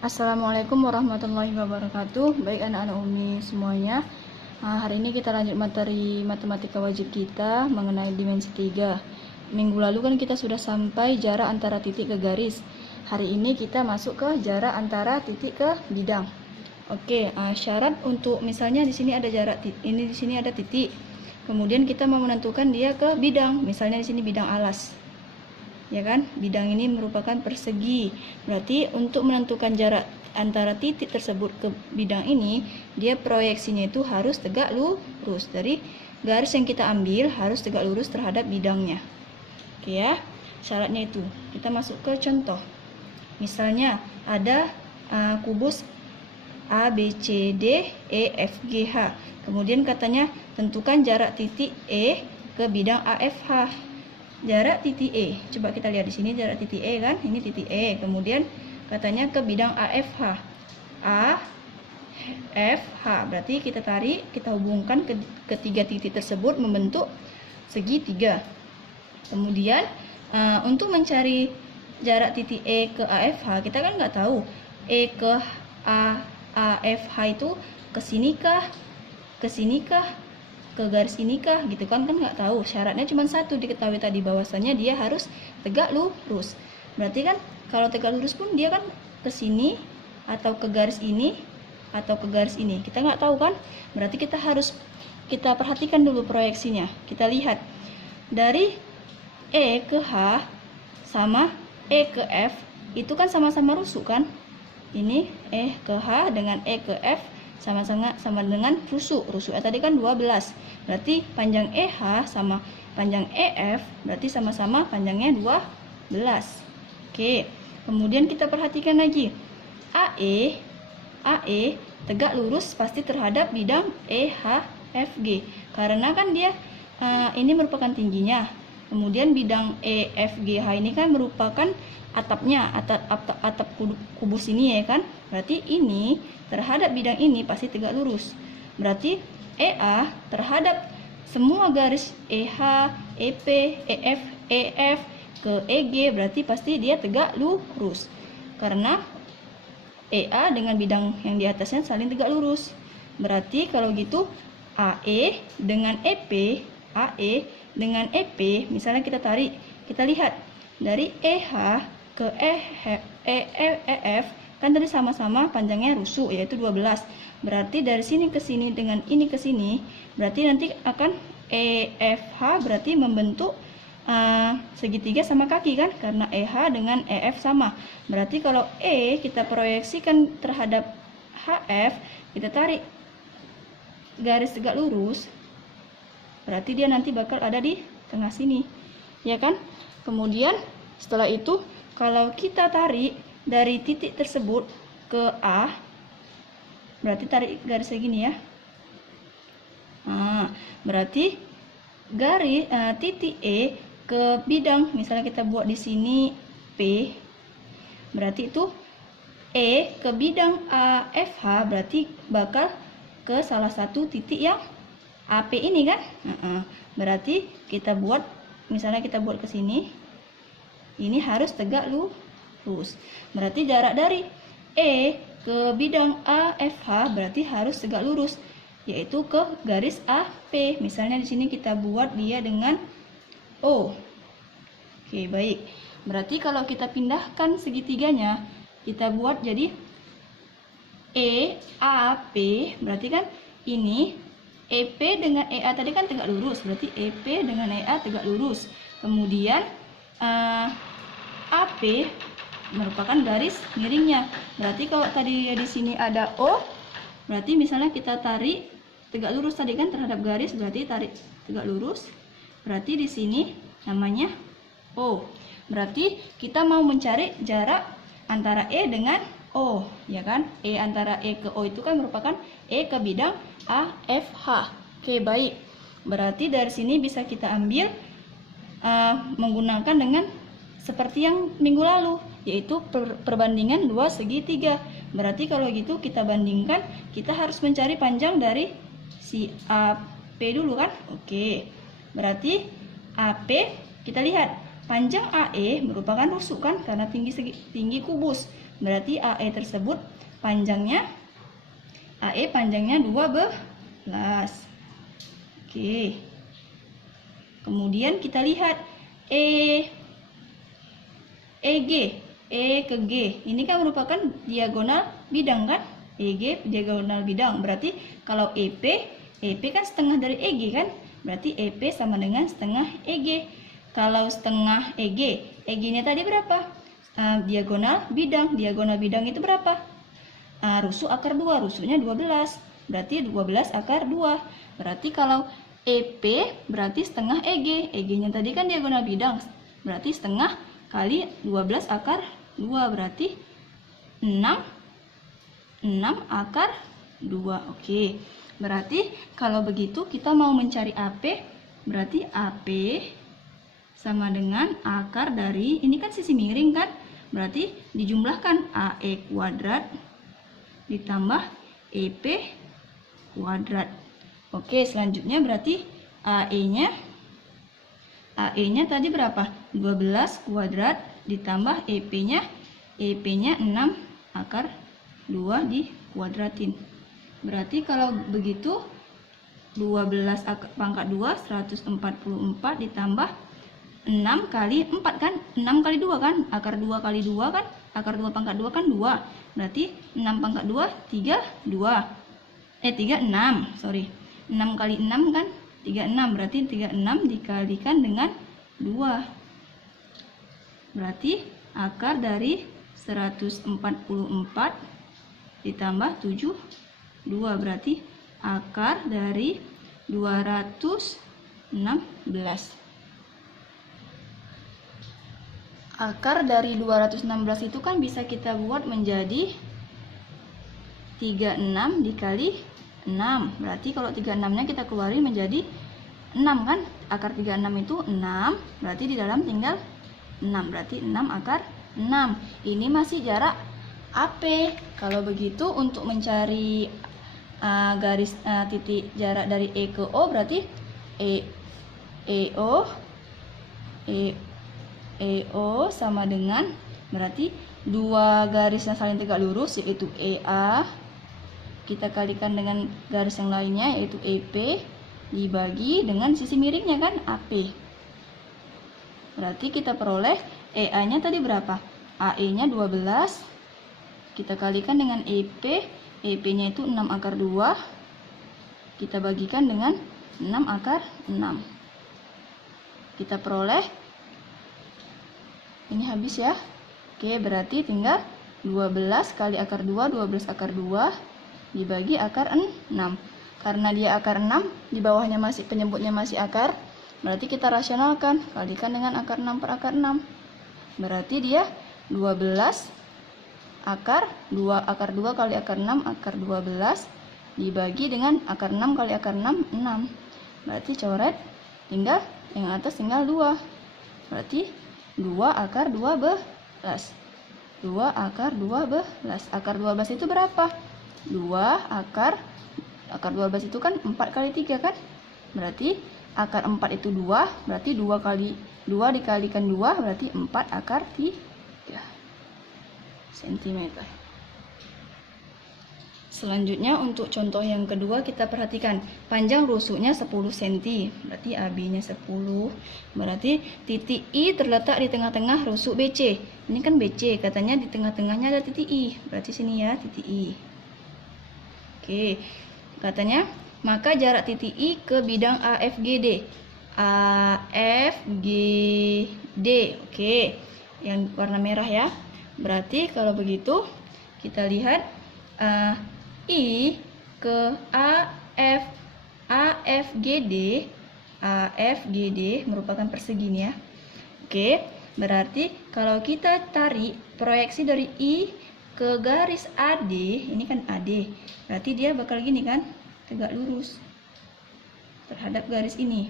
Assalamualaikum warahmatullahi wabarakatuh. Baik anak-anak Umi semuanya. Hari ini kita lanjut materi matematika wajib kita mengenai dimensi 3. Minggu lalu kan kita sudah sampai jarak antara titik ke garis. Hari ini kita masuk ke jarak antara titik ke bidang. Oke, syarat untuk misalnya di sini ada jarak ini, di sini ada titik. Kemudian kita mau menentukan dia ke bidang. Misalnya di sini bidang alas. Ya kan, bidang ini merupakan persegi. Berarti untuk menentukan jarak antara titik tersebut ke bidang ini, dia proyeksinya itu harus tegak lurus. Dari garis yang kita ambil harus tegak lurus terhadap bidangnya. Oke ya, syaratnya itu. Kita masuk ke contoh. Misalnya ada kubus A, B, C, D, E, F, G, H. Kemudian katanya tentukan jarak titik E ke bidang AFH. Jarak titik E, coba kita lihat di sini jarak titik E kan, ini titik E. Kemudian katanya ke bidang AFH, AFH, berarti kita tarik, kita hubungkan ketiga titik tersebut membentuk segitiga. Kemudian untuk mencari jarak titik E ke AFH, kita kan nggak tahu E ke AFH itu ke sini kah, ke garis ini kah, gitu kan nggak tahu. Syaratnya cuma satu diketahui tadi, bahwasanya dia harus tegak lurus. Berarti kan kalau tegak lurus pun dia kan ke sini atau ke garis ini atau ke garis ini, kita nggak tahu kan. Berarti kita perhatikan dulu proyeksinya. Kita lihat dari E ke H sama E ke F itu kan sama-sama rusuk kan. Ini E ke H dengan E ke F sama dengan rusuknya tadi kan 12. Berarti panjang EH sama panjang EF berarti sama-sama panjangnya 12. Oke, kemudian kita perhatikan lagi AE tegak lurus pasti terhadap bidang EHFG, karena kan dia ini merupakan tingginya. Kemudian bidang EFGH ini kan merupakan atapnya, atap kubus ini ya kan. Berarti ini terhadap bidang ini pasti tegak lurus. Berarti EA terhadap semua garis EH, EP, EF, EF ke EG berarti pasti dia tegak lurus. Karena EA dengan bidang yang di atasnya saling tegak lurus. Berarti kalau gitu AE dengan EP, AE dengan EP, misalnya kita tarik, kita lihat dari EH ke EF kan tadi sama-sama panjangnya rusuk yaitu 12. Berarti dari sini ke sini dengan ini ke sini, berarti nanti akan EFH berarti membentuk segitiga sama kaki kan, karena EH dengan EF sama. Berarti kalau E kita proyeksikan terhadap HF, kita tarik garis tegak lurus, berarti dia nanti bakal ada di tengah sini, ya kan? Kemudian setelah itu kalau kita tarik dari titik tersebut ke A, berarti tarik garis segini ya. Berarti garis titik E ke bidang, misalnya kita buat di sini P, berarti itu E ke bidang AFH berarti bakal ke salah satu titik yang AP ini kan. Berarti kita buat, misalnya kita buat ke sini, ini harus tegak lurus. Berarti jarak dari E ke bidang AFH berarti harus tegak lurus, yaitu ke garis AP. Misalnya di sini kita buat dia dengan O. Oke, baik. Berarti kalau kita pindahkan segitiganya, kita buat jadi EAP, berarti kan ini EP dengan EA tadi kan tegak lurus, berarti EP dengan EA tegak lurus. Kemudian AP merupakan garis miringnya. Berarti kalau tadi di sini ada O, berarti misalnya kita tarik tegak lurus tadi kan terhadap garis, berarti tarik tegak lurus. Berarti di sini namanya O. Berarti kita mau mencari jarak antara E dengan O, ya kan? E antara E ke O itu kan merupakan E ke bidang AFH. Oke, baik. Berarti dari sini bisa kita ambil menggunakan dengan seperti yang minggu lalu, yaitu perbandingan dua segitiga. Berarti kalau gitu kita bandingkan, kita harus mencari panjang dari si AP dulu kan. Oke. Berarti AP kita lihat panjang AE merupakan rusuk kan, karena tinggi kubus. Berarti AE tersebut panjangnya 12. Oke. Kemudian kita lihat EG, E ke G. Ini kan merupakan diagonal bidang kan? EG diagonal bidang. Berarti kalau EP kan setengah dari EG kan? Berarti EP sama dengan setengah EG. Kalau setengah EG-nya tadi berapa? Diagonal bidang. Diagonal bidang itu berapa? Rusuk akar 2. Rusuknya 12. Berarti 12 akar 2. Berarti kalau EP berarti setengah EG. EG-nya tadi kan diagonal bidang. Berarti setengah kali 12 akar 2. Berarti 6 akar 2. Oke. Berarti kalau begitu kita mau mencari AP. Berarti AP sama dengan akar dari, ini kan sisi miring kan? Berarti dijumlahkan AE kuadrat ditambah EP kuadrat. Oke, selanjutnya berarti AE-nya tadi berapa? 12 kuadrat ditambah EP-nya 6 akar 2 dikuadratin. Berarti kalau begitu 12 pangkat 2 144 ditambah 6 kali 4 kan? 6 kali 2 kan? Akar 2 kali 2 kan? Akar 2 pangkat 2 kan 2. Berarti 6 pangkat 2 36. Sorry. 6 kali 6 kan 36. Berarti 36 dikalikan dengan 2. Berarti akar dari 144 ditambah 72. Berarti akar dari 216. Akar dari 216 itu kan bisa kita buat menjadi 36 dikali 6. Berarti kalau 36-nya kita keluarin menjadi 6 kan? Akar 36 itu 6. Berarti di dalam tinggal 6. Berarti 6 akar 6. Ini masih jarak AP. Kalau begitu untuk mencari garis titik jarak dari E ke O berarti EO sama dengan, berarti dua garis yang saling tegak lurus yaitu EA kita kalikan dengan garis yang lainnya yaitu EP dibagi dengan sisi miringnya kan AP. Berarti kita peroleh EA-nya tadi berapa? AE-nya 12 kita kalikan dengan EP. EP-nya itu 6 akar 2 kita bagikan dengan 6 akar 6. Kita peroleh ini habis ya. Oke, berarti tinggal 12 kali akar 2, 12 akar 2 dibagi akar 6. Karena dia akar 6, di bawahnya masih penyebutnya masih akar, berarti kita rasionalkan, kalikan dengan akar 6 per akar 6. Berarti dia 12 akar 2 kali akar 6 akar 12 dibagi dengan akar 6 kali akar 6 6. Berarti coret, tinggal yang atas tinggal 2. Berarti 2 akar 12. 2 akar 12. Akar 12 itu berapa? 2 akar 12 itu kan 4 kali 3 kan? Berarti akar 4 itu 2, berarti 2 kali 2 dikalikan 2 berarti 4 akar 3 cm. Selanjutnya untuk contoh yang kedua kita perhatikan panjang rusuknya 10 cm, berarti AB-nya 10. Berarti titik I terletak di tengah-tengah rusuk BC. Ini kan BC, katanya di tengah-tengahnya ada titik I. Berarti sini ya titik I. Oke. Katanya maka jarak titik I ke bidang AFGD. AFGD. Oke. Yang warna merah ya. Berarti kalau begitu kita lihat I ke AFGD merupakan persegi nih ya. Oke, berarti kalau kita tarik proyeksi dari I ke garis AD, ini kan AD, berarti dia bakal gini kan, tegak lurus terhadap garis ini.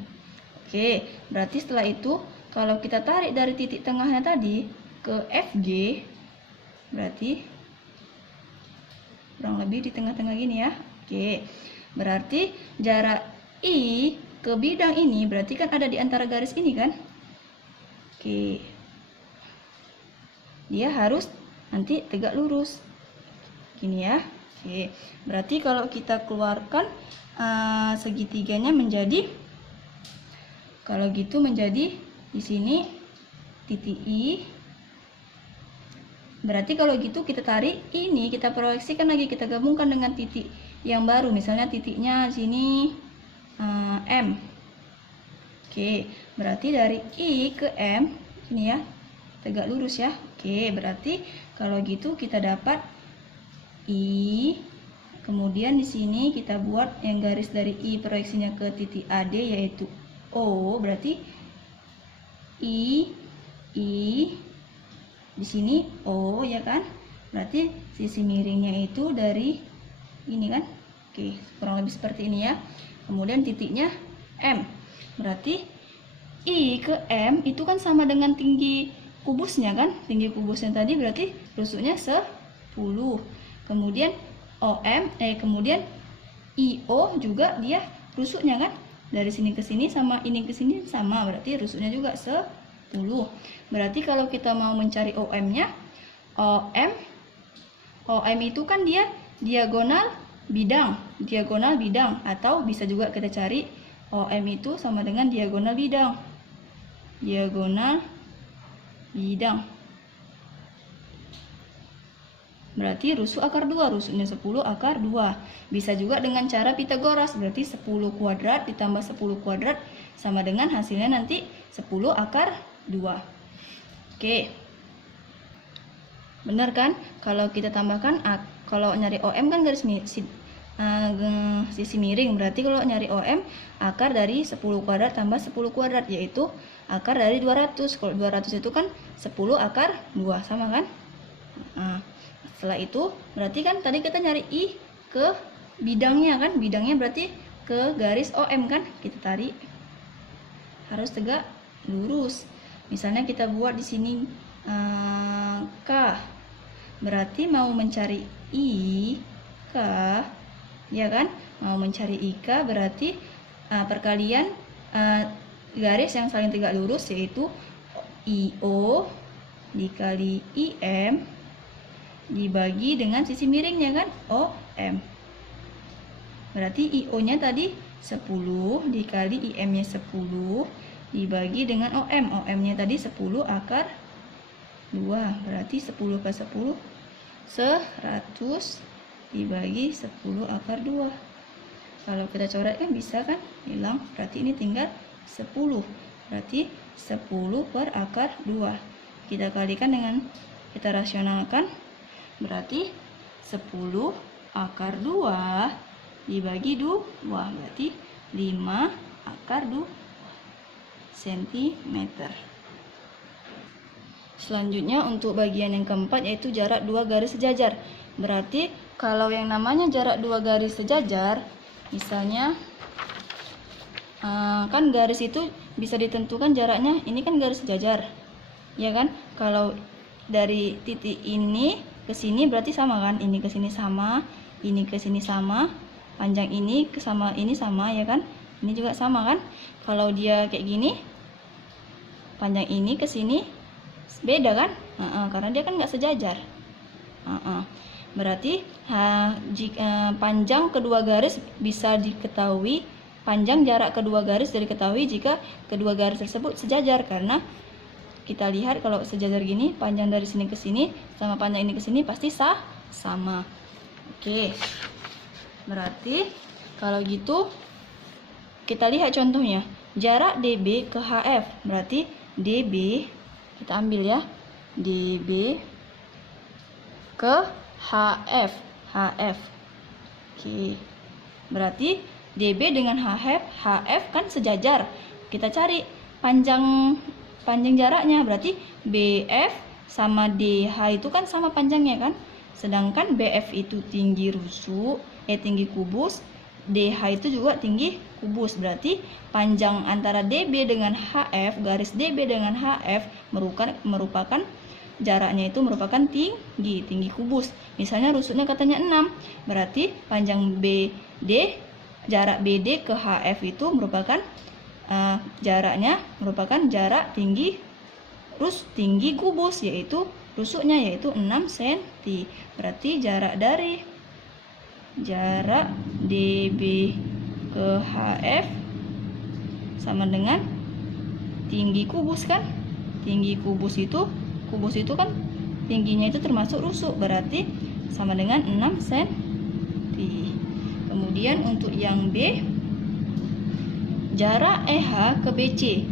Oke, berarti setelah itu kalau kita tarik dari titik tengahnya tadi ke FG, berarti kurang lebih di tengah-tengah gini ya. Oke, berarti jarak I ke bidang ini berarti kan ada di antara garis ini kan. Oke, dia harus nanti tegak lurus. Gini ya. Oke, berarti kalau kita keluarkan segitiganya menjadi, kalau gitu menjadi di sini titik I. Berarti kalau gitu kita tarik ini, kita proyeksikan lagi, kita gabungkan dengan titik yang baru. Misalnya titiknya sini M. Oke, berarti dari I ke M ini ya, tegak lurus ya. Oke, berarti kalau gitu kita dapat I, kemudian di sini kita buat yang garis dari I proyeksinya ke titik AD yaitu O, berarti I di sini O ya kan, berarti sisi miringnya itu dari ini kan. Oke, kurang lebih seperti ini ya. Kemudian titiknya M, berarti I ke M itu kan sama dengan tinggi kubusnya kan, tinggi kubusnya tadi berarti rusuknya 10. Kemudian kemudian IO juga dia rusuknya kan, dari sini ke sini sama ini ke sini sama, berarti rusuknya juga 10. Berarti kalau kita mau mencari OM-nya, OM itu kan dia diagonal bidang, atau bisa juga kita cari OM itu sama dengan diagonal bidang. Berarti rusuk akar 2, rusuknya 10 akar 2. Bisa juga dengan cara Pitagoras, berarti 10 kuadrat ditambah 10 kuadrat sama dengan hasilnya nanti 10 akar 2. Oke. Benar kan? Kalau kita tambahkan, kalau nyari OM kan garis sisi miring, berarti kalau nyari OM akar dari 10 kuadrat tambah 10 kuadrat yaitu akar dari 200. Kalau 200 itu kan 10 akar 2, sama kan? Setelah itu berarti kan tadi kita nyari I ke bidangnya kan, bidangnya berarti ke garis OM kan, kita tarik harus tegak lurus. Misalnya kita buat di sini K, berarti mau mencari I K ya kan, mau mencari IK berarti perkalian garis yang saling tegak lurus yaitu IO dikali IM dibagi dengan sisi miringnya kan, OM. Berarti IO nya tadi 10 dikali IM nya 10 dibagi dengan OM, OM nya tadi 10 akar 2, berarti 10 ke 10 100 dibagi 10 akar 2. Kalau kita coret kan bisa kan, hilang, berarti ini tinggal 10, berarti 10 per akar 2. Kita kalikan dengan, kita rasionalkan, berarti 10 akar 2 dibagi 2, berarti 5 akar 2 cm. Selanjutnya untuk bagian yang keempat yaitu jarak 2 garis sejajar. Berarti kalau yang namanya jarak 2 garis sejajar, misalnya kan garis itu bisa ditentukan jaraknya, ini kan garis sejajar ya kan. Kalau dari titik ini ke sini berarti sama kan, ini ke sini sama, ini ke sini sama, panjang ini ke sama ini sama ya kan, ini juga sama kan. Kalau dia kayak gini, panjang ini ke sini beda kan, karena dia kan nggak sejajar. Berarti jika panjang kedua garis bisa diketahui, panjang jarak kedua garis dari diketahui jika kedua garis tersebut sejajar, karena kita lihat kalau sejajar gini, panjang dari sini ke sini sama panjang ini ke sini pasti sama. Oke. Berarti kalau gitu kita lihat contohnya. Jarak DB ke HF, berarti DB kita ambil ya. DB ke HF. Oke. Berarti DB dengan HF kan sejajar. Kita cari panjang jaraknya, berarti BF sama DH itu kan sama panjangnya kan, sedangkan BF itu tinggi rusuk, tinggi kubus, DH itu juga tinggi kubus, berarti panjang antara DB dengan HF, garis DB dengan HF merupakan jaraknya itu merupakan tinggi kubus. Misalnya rusuknya katanya 6, berarti panjang BD, jarak BD ke HF itu merupakan jaraknya merupakan jarak tinggi kubus yaitu rusuknya yaitu 6 cm. Berarti jarak DB ke HF sama dengan tinggi kubus kan? Tinggi kubus itu kan tingginya itu termasuk rusuk, berarti sama dengan 6 cm. Kemudian untuk yang B, jarak EH ke BC.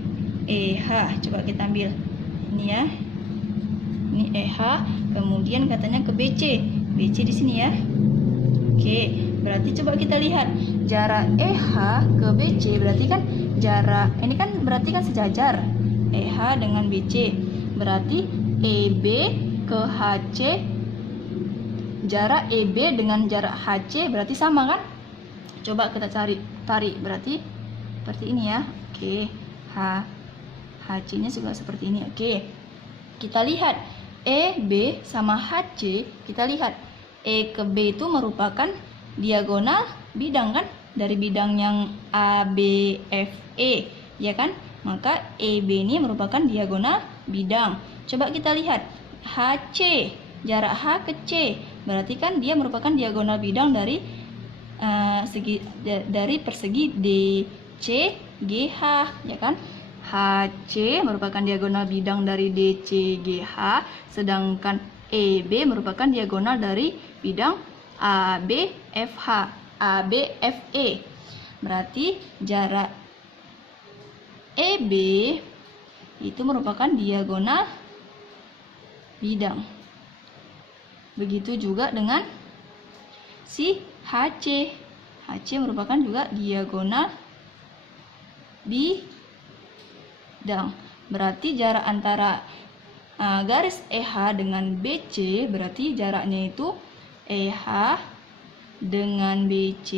EH coba kita ambil ini ya. Ini EH, kemudian katanya ke BC. BC di sini ya. Oke, berarti coba kita lihat jarak EH ke BC berarti kan jarak ini kan berarti kan sejajar EH dengan BC. Berarti EB ke HC, jarak EB dengan jarak HC berarti sama kan? Coba kita tarik berarti seperti ini ya. Oke, HC nya juga seperti ini. Oke, kita lihat EB sama HC. Kita lihat E ke B itu merupakan diagonal bidang kan, dari bidang yang ABFE ya kan, maka EB ini merupakan diagonal bidang. Coba kita lihat HC, jarak H ke C, berarti kan dia merupakan diagonal bidang dari persegi DCGH ya kan. HC merupakan diagonal bidang dari DCGH, sedangkan EB merupakan diagonal dari bidang ABFE. Berarti jarak EB itu merupakan diagonal bidang. Begitu juga dengan si HC. HC merupakan juga diagonal bidang. Berarti jarak antara garis EH dengan BC, berarti jaraknya itu EH dengan BC.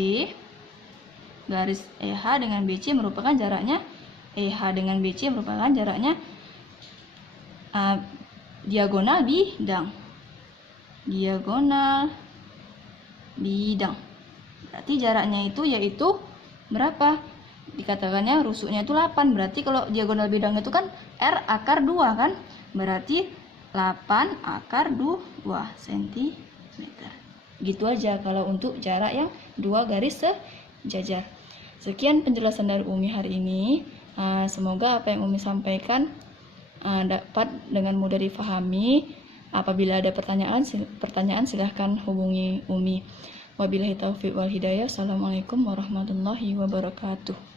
Garis EH dengan BC merupakan jaraknya diagonal bidang. Berarti jaraknya itu yaitu berapa? Dikatakannya rusuknya itu 8. Berarti kalau diagonal bidang itu kan R akar 2 kan? Berarti 8 akar 2 cm. Gitu aja kalau untuk jarak yang 2 garis sejajar. Sekian penjelasan dari Umi hari ini. Semoga apa yang Umi sampaikan dapat dengan mudah difahami. Apabila ada pertanyaan silahkan hubungi Umi. Wabillahi taufiq wal hidayah. Assalamualaikum warahmatullahi wabarakatuh.